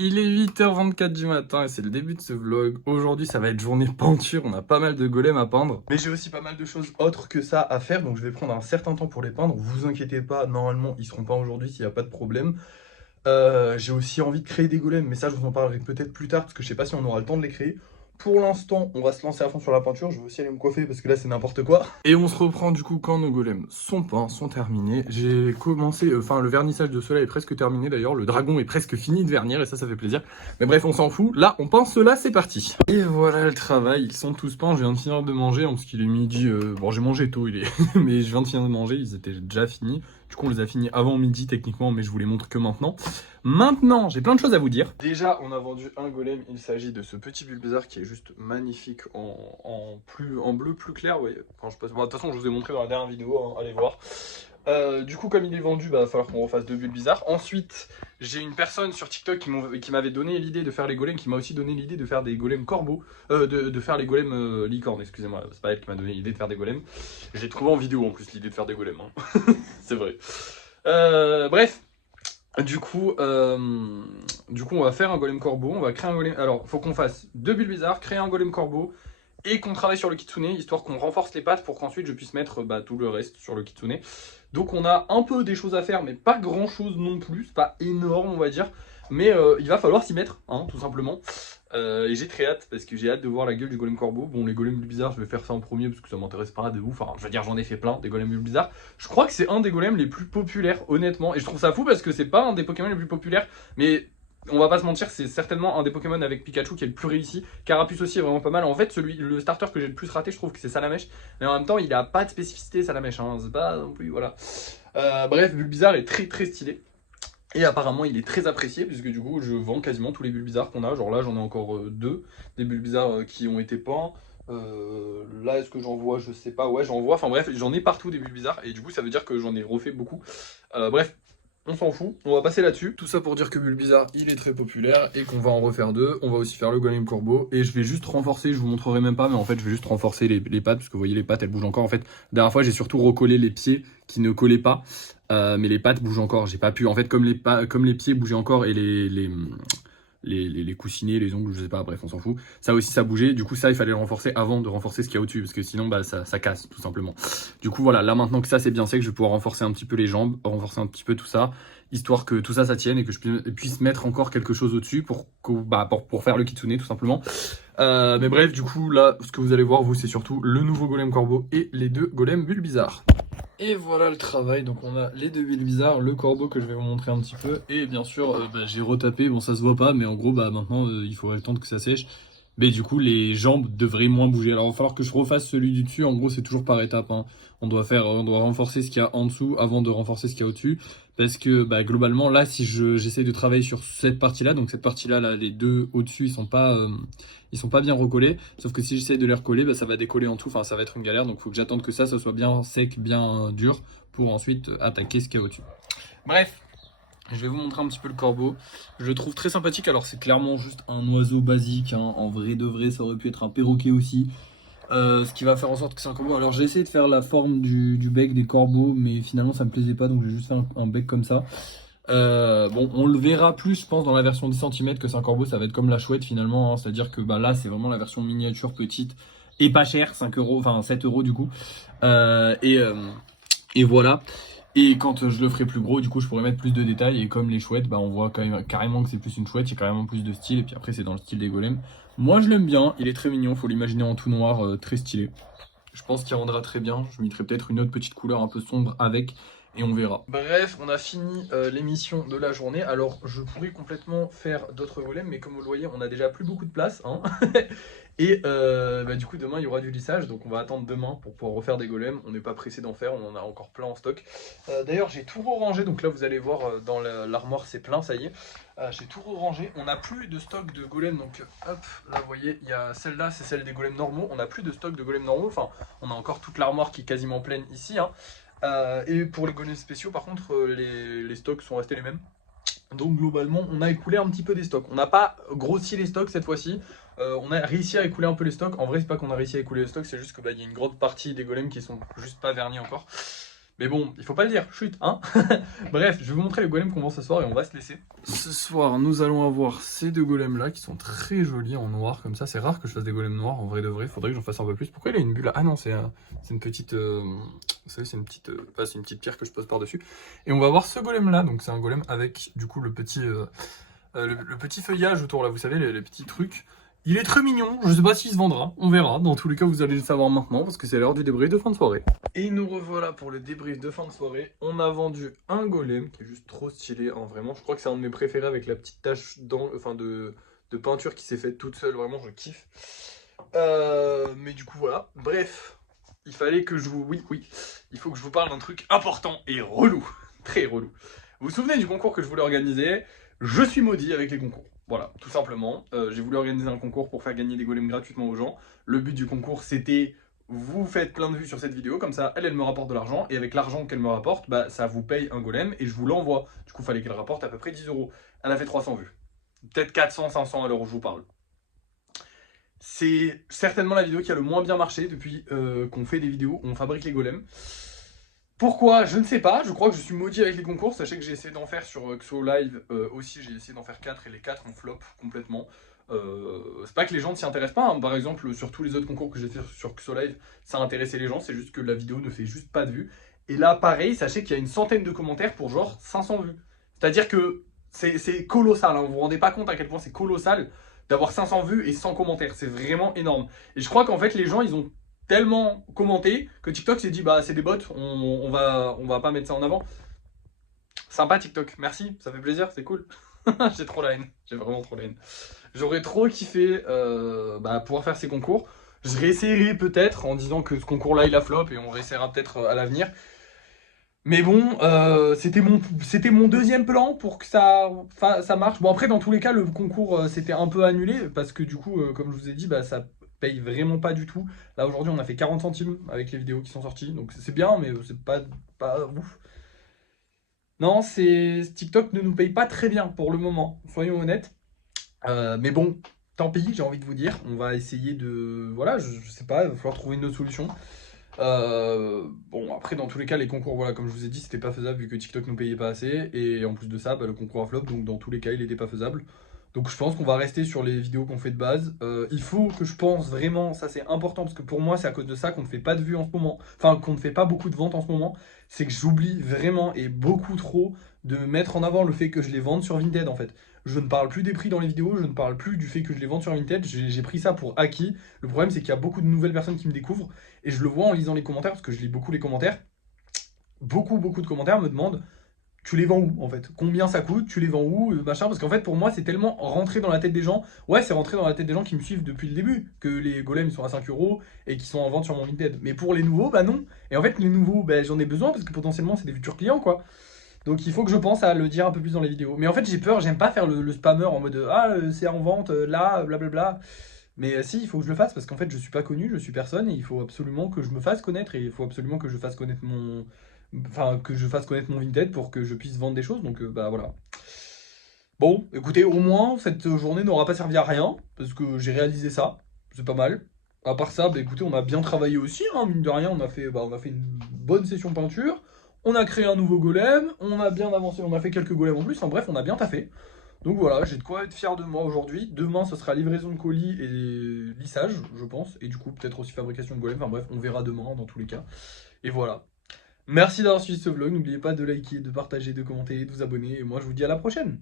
Il est 8h24 du matin et c'est le début de ce vlog. Aujourd'hui, ça va être journée peinture, on a pas mal de golems à peindre. Mais j'ai aussi pas mal de choses autres que ça à faire, donc je vais prendre un certain temps pour les peindre. Vous inquiétez pas, normalement, ils seront pas aujourd'hui s'il n'y a pas de problème. J'ai aussi envie de créer des golems, mais ça, je vous en parlerai peut-être plus tard, parce que je sais pas si on aura le temps de les créer. Pour l'instant, on va se lancer à fond sur la peinture. Je vais aussi aller me coiffer parce que là, c'est n'importe quoi. Et on se reprend du coup quand nos golems sont peints, sont terminés. J'ai commencé, enfin le vernissage de ceux-là est presque terminé d'ailleurs. Le dragon est presque fini de vernir et ça fait plaisir. Mais bref, on s'en fout. Là, on peint ceux-là, c'est parti. Et voilà le travail. Ils sont tous peints. Je viens de finir de manger, hein, parce qu'il est midi. Bon, j'ai mangé tôt, mais je viens de finir de manger. Ils étaient déjà finis. Du coup, on les a finis avant midi techniquement, mais je vous les montre que maintenant. Maintenant, j'ai plein de choses à vous dire. Déjà, on a vendu un golem. Il s'agit de ce petit Bulbizarre qui est juste magnifique en bleu plus clair. Ouais. Enfin, de toute façon, je vous ai montré dans la dernière vidéo. Hein, allez voir. Du coup, comme il est vendu, bah, va falloir qu'on refasse deux Bulbizarres. Ensuite, j'ai une personne sur TikTok qui m'avait donné l'idée de faire les golems, qui m'a aussi donné l'idée de faire des golems corbeaux, de faire les golems licornes, excusez-moi, c'est pas elle qui m'a donné l'idée de faire des golems. J'ai trouvé en vidéo en plus l'idée de faire des golems, hein. C'est vrai. Bref. Du coup, on va faire un golem corbeau, on va créer un golem... Alors, faut qu'on fasse deux Bulbizarres, créer un golem corbeau, et qu'on travaille sur le kitsune, histoire qu'on renforce les pattes pour qu'ensuite je puisse mettre tout le reste sur le kitsune. Donc on a un peu des choses à faire, mais pas grand chose non plus, c'est pas énorme on va dire, mais il va falloir s'y mettre, hein, tout simplement. Et j'ai très hâte, parce que j'ai hâte de voir la gueule du golem corbeau. Bon, les golems bizarres, je vais faire ça en premier, parce que ça m'intéresse pas de ouf, enfin je veux dire j'en ai fait plein, des golems bizarres. Je crois que c'est un des golems les plus populaires, honnêtement, et je trouve ça fou parce que c'est pas un des Pokémon les plus populaires, mais... On va pas se mentir, c'est certainement un des Pokémon avec Pikachu qui est le plus réussi. Carapuce aussi est vraiment pas mal. En fait, le starter que j'ai le plus raté, je trouve que c'est Salamèche. Mais en même temps, il a pas de spécificité Salamèche. Hein. C'est pas non plus, voilà. Bref, Bulbizarre est très très stylé. Et apparemment, il est très apprécié, puisque du coup, je vends quasiment tous les Bulbizarres qu'on a. Genre là, j'en ai encore deux. Des Bulbizarres qui ont été peints. Là, est-ce que j'en vois? Je sais pas. Ouais, j'en vois. Enfin bref, j'en ai partout des Bulbizarres. Et du coup, ça veut dire que j'en ai refait beaucoup. Bref. On s'en fout, on va passer là-dessus. Tout ça pour dire que Bulbizarre, il est très populaire et qu'on va en refaire deux. On va aussi faire le golem corbeau et je vais juste renforcer, je vous montrerai même pas, mais en fait je vais juste renforcer les pattes parce que vous voyez les pattes elles bougent encore. En fait, la dernière fois j'ai surtout recollé les pieds qui ne collaient pas, mais les pattes bougent encore. J'ai pas pu, en fait comme les pieds bougeaient encore et les coussinets, les ongles, je sais pas, bref, on s'en fout. Ça aussi, ça bougeait. Du coup, ça, il fallait le renforcer avant de renforcer ce qu'il y a au-dessus, parce que sinon, bah, ça casse, tout simplement. Du coup, voilà, là, maintenant que ça, c'est bien sec, je vais pouvoir renforcer un petit peu les jambes, renforcer un petit peu tout ça, histoire que tout ça, ça tienne et que je puisse mettre encore quelque chose au-dessus pour faire le kitsune, tout simplement. Mais bref, du coup, là, ce que vous allez voir, vous, c'est surtout le nouveau golem corbeau et les deux golems Bulbizarre. Et voilà le travail, donc on a les deux Bulbizarres, le corbeau que je vais vous montrer un petit peu, et bien sûr j'ai retapé, bon ça se voit pas, mais en gros maintenant il faudrait le temps que ça sèche, mais du coup les jambes devraient moins bouger. Alors il va falloir que je refasse celui du dessus, en gros c'est toujours par étapes, hein. On doit renforcer ce qu'il y a en dessous avant de renforcer ce qu'il y a au-dessus, parce que globalement là si j'essaie de travailler sur cette partie-là, donc cette partie-là, là, les deux au-dessus ils sont pas bien recollés, sauf que si j'essaie de les recoller, ça va décoller en tout, enfin ça va être une galère, donc il faut que j'attende que ça soit bien sec, bien dur, pour ensuite attaquer ce qu'il y a au-dessus. Bref, je vais vous montrer un petit peu le corbeau. Je le trouve très sympathique, alors c'est clairement juste un oiseau basique, hein. En vrai de vrai ça aurait pu être un perroquet aussi. Ce qui va faire en sorte que c'est un corbeau. Alors j'ai essayé de faire la forme du bec des corbeaux, mais finalement ça me plaisait pas, donc j'ai juste fait un bec comme ça. Bon, on le verra plus, je pense, dans la version 10 cm que c'est un corbeau, ça va être comme la chouette finalement, hein. C'est-à-dire que là, c'est vraiment la version miniature petite et pas chère, 5 €, enfin 7 € du coup. Et voilà. Et quand je le ferai plus gros, du coup, je pourrais mettre plus de détails. Et comme les chouettes, on voit quand même carrément que c'est plus une chouette, il y a carrément plus de style. Et puis après, c'est dans le style des golems. Moi, je l'aime bien, il est très mignon, faut l'imaginer en tout noir, très stylé. Je pense qu'il rendra très bien. Je mettrai peut-être une autre petite couleur un peu sombre avec. Et on verra. Bref, on a fini l'émission de la journée. Alors, je pourrais complètement faire d'autres golems, mais comme vous le voyez, on a déjà plus beaucoup de place, hein. Et du coup, demain, il y aura du lissage, donc on va attendre demain pour pouvoir refaire des golems. On n'est pas pressé d'en faire, on en a encore plein en stock. D'ailleurs, j'ai tout rangé, donc là, vous allez voir, dans l'armoire, c'est plein, ça y est. J'ai tout rangé. On n'a plus de stock de golems, donc hop, là, vous voyez, il y a celle-là, c'est celle des golems normaux. On n'a plus de stock de golems normaux, enfin, on a encore toute l'armoire qui est quasiment pleine ici, hein. Et pour les golems spéciaux, par contre, les stocks sont restés les mêmes. Donc globalement, on a écoulé un petit peu des stocks. On n'a pas grossi les stocks cette fois-ci. On a réussi à écouler un peu les stocks. En vrai, c'est pas qu'on a réussi à écouler les stocks, c'est juste que y a une grande partie des golems qui sont juste pas vernis encore. Mais bon, il faut pas le dire, chut, hein. Bref, je vais vous montrer les golems qu'on vend ce soir et on va se laisser. Ce soir, nous allons avoir ces deux golems là qui sont très jolis en noir comme ça. C'est rare que je fasse des golems noirs en vrai de vrai. Faudrait que j'en fasse un peu plus. Pourquoi il a une bulle là? Ah non, c'est une petite, vous savez, c'est une petite pierre que je pose par dessus. Et on va avoir ce golem là. Donc c'est un golem avec du coup le petit, le petit feuillage autour là. Vous savez les petits trucs. Il est très mignon, je sais pas s'il se vendra, on verra. Dans tous les cas, vous allez le savoir maintenant parce que c'est l'heure du débrief de fin de soirée. Et nous revoilà pour le débrief de fin de soirée. On a vendu un golem qui est juste trop stylé, hein, vraiment. Je crois que c'est un de mes préférés avec la petite tache de peinture qui s'est faite toute seule, vraiment, je kiffe. Mais du coup, voilà. Bref, il fallait que je vous... Oui, il faut que je vous parle d'un truc important et relou, très relou. Vous vous souvenez du concours que je voulais organiser? Je suis maudit avec les concours. Voilà, tout simplement. J'ai voulu organiser un concours pour faire gagner des golems gratuitement aux gens. Le but du concours, c'était vous faites plein de vues sur cette vidéo, comme ça, elle me rapporte de l'argent. Et avec l'argent qu'elle me rapporte, bah, ça vous paye un golem et je vous l'envoie. Du coup, il fallait qu'elle rapporte à peu près 10 euros. Elle a fait 300 vues. Peut-être 400, 500 à l'heure où je vous parle. C'est certainement la vidéo qui a le moins bien marché depuis qu'on fait des vidéos où on fabrique les golems. Pourquoi? Je ne sais pas, je crois que je suis maudit avec les concours. Sachez que j'ai essayé d'en faire sur Xo Live aussi, j'ai essayé d'en faire 4 et les 4 ont flop complètement. C'est pas que les gens ne s'y intéressent pas, hein. Par exemple sur tous les autres concours que j'ai fait sur Xo Live, ça a intéressé les gens, c'est juste que la vidéo ne fait juste pas de vues. Et là pareil, sachez qu'il y a une centaine de commentaires pour genre 500 vues. C'est-à-dire que c'est colossal, hein. Vous vous rendez pas compte à quel point c'est colossal d'avoir 500 vues et 100 commentaires, c'est vraiment énorme. Et je crois qu'en fait les gens ils ont tellement commenté que TikTok s'est dit bah c'est des bots, on va pas mettre ça en avant. Sympa TikTok, merci, ça fait plaisir, c'est cool. J'ai trop la haine, j'ai vraiment trop la haine. J'aurais trop kiffé pouvoir faire ces concours. Je réessayerai peut-être en disant que ce concours-là il a flop et on réessayera peut-être à l'avenir. Mais bon, c'était mon deuxième plan pour que ça marche. Bon après dans tous les cas le concours s'était un peu annulé parce que du coup comme je vous ai dit bah ça paye vraiment pas du tout. Là aujourd'hui on a fait 40 centimes avec les vidéos qui sont sorties donc c'est bien mais c'est pas ouf. Non, TikTok ne nous paye pas très bien pour le moment, soyons honnêtes. Mais bon, tant pis, j'ai envie de vous dire. On va essayer de... Voilà, je sais pas, il va falloir trouver une autre solution. Bon, après, dans tous les cas, les concours, voilà, comme je vous ai dit, c'était pas faisable vu que TikTok nous payait pas assez. Et en plus de ça, bah, le concours a flop, donc dans tous les cas, il était pas faisable. Donc je pense qu'on va rester sur les vidéos qu'on fait de base. Il faut que je pense vraiment, ça c'est important, parce que pour moi, c'est à cause de ça qu'on ne fait pas de vues en ce moment. Enfin, qu'on ne fait pas beaucoup de ventes en ce moment. C'est que j'oublie vraiment, et beaucoup trop, de mettre en avant le fait que je les vende sur Vinted, en fait. Je ne parle plus des prix dans les vidéos, je ne parle plus du fait que je les vende sur Vinted. J'ai pris ça pour acquis. Le problème, c'est qu'il y a beaucoup de nouvelles personnes qui me découvrent. Et je le vois en lisant les commentaires, parce que je lis beaucoup les commentaires. Beaucoup de commentaires me demandent tu les vends où en fait? Combien ça coûte? Tu les vends où? Machin. Parce qu'en fait, pour moi, c'est tellement rentré dans la tête des gens. Ouais, c'est rentré dans la tête des gens qui me suivent depuis le début. Que les golems ils sont à 5 euros et qui sont en vente sur mon Vinted. Mais pour les nouveaux, bah non. Et en fait, les nouveaux, bah, j'en ai besoin parce que potentiellement, c'est des futurs clients quoi. Donc il faut que je pense à le dire un peu plus dans les vidéos. Mais en fait, j'ai peur, j'aime pas faire le spammer en mode ah, c'est en vente là, blablabla. Mais si, il faut que je le fasse parce qu'en fait, je suis pas connu, je suis personne et il faut absolument que je me fasse connaître et il faut absolument que je fasse connaître mon Vinted pour que je puisse vendre des choses. Donc bah voilà. Bon, écoutez, au moins cette journée n'aura pas servi à rien parce que j'ai réalisé ça. C'est pas mal. À part ça, bah écoutez, on a bien travaillé aussi, hein, mine de rien, on a fait une bonne session peinture. On a créé un nouveau golem, on a bien avancé, on a fait quelques golems en plus, en bref, on a bien taffé. Donc voilà, j'ai de quoi être fier de moi aujourd'hui. Demain, ce sera livraison de colis et lissage, je pense. Et du coup, peut-être aussi fabrication de golem. Enfin bref, on verra demain dans tous les cas. Et voilà. Merci d'avoir suivi ce vlog. N'oubliez pas de liker, de partager, de commenter, de vous abonner. Et moi, je vous dis à la prochaine.